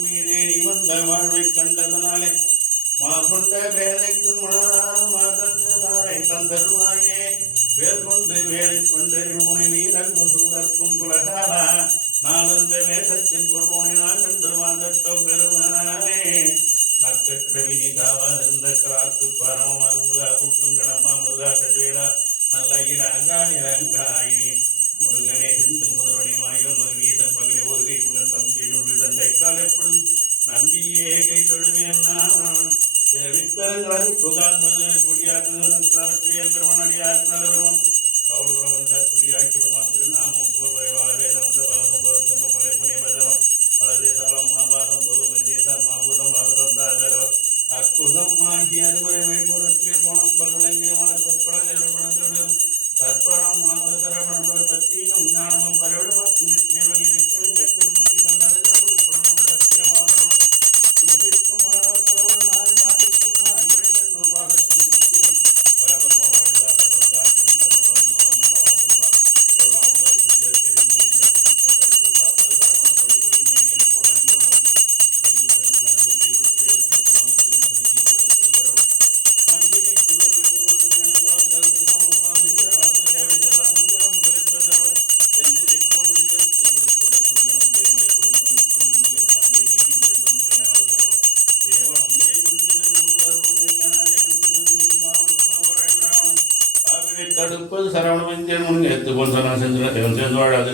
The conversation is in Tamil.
மீதே நீ வந்த வாழ்வை கண்டதனாலே மாகொண்ட வேலைக்கு மணாரும் மாதந்தாரை தந்தருவாயே வேல் கொண்டு வேலை கொண்டறிவுனை வீரங்கு சூரக்கும் குலகாலா நாளந்த வேதத்தின் பொருளை நாகன்று வாங்கட்டும் பெருமானே காக்கவினி காவாதிருந்த காத்து பரம முருகா புக்கும் கடமா முருகா கஜவேலா நல்ல இடங்காயிரங்காயினி முருகனே சிந்து முதல்வனே மாயிரம் வீசன் மகனே ஒருகை முகன் தம்பி நுழு தந்தை கால் எப்படும் நம்பியே கை தொழுவேன் விற்பரங்களாக புகார் முதலில் குடியாற்றுவேல் பெருமன் அடியார் நல்ல பெருமன் கவுளுடன் வந்தார் குடியாக்கி பெருமான் திருநாமம் பூர்வரை வாழ வேதவந்த பாகம் பகுத்தங்க முறை புனியமதவம் பல தேசாலம் மாபாகம் பகுமை தேசம் மாபூதம் பாகதம் தாகரவர் அற்புதம் ஆகிய அறுவரை வைபூரத்தில் போனம் பல்விளங்கினமான பற்படம் தற்பரம் சரவண பக்தியும் ஞானமும் பரவிடமும் துணித்து இருக்கிற லட்சம் முத்தி தந்தார் தடுப்பது சரவண மந்தியன் முன் ஏற்றுக்கொண்டு சரண சென்று வாழாது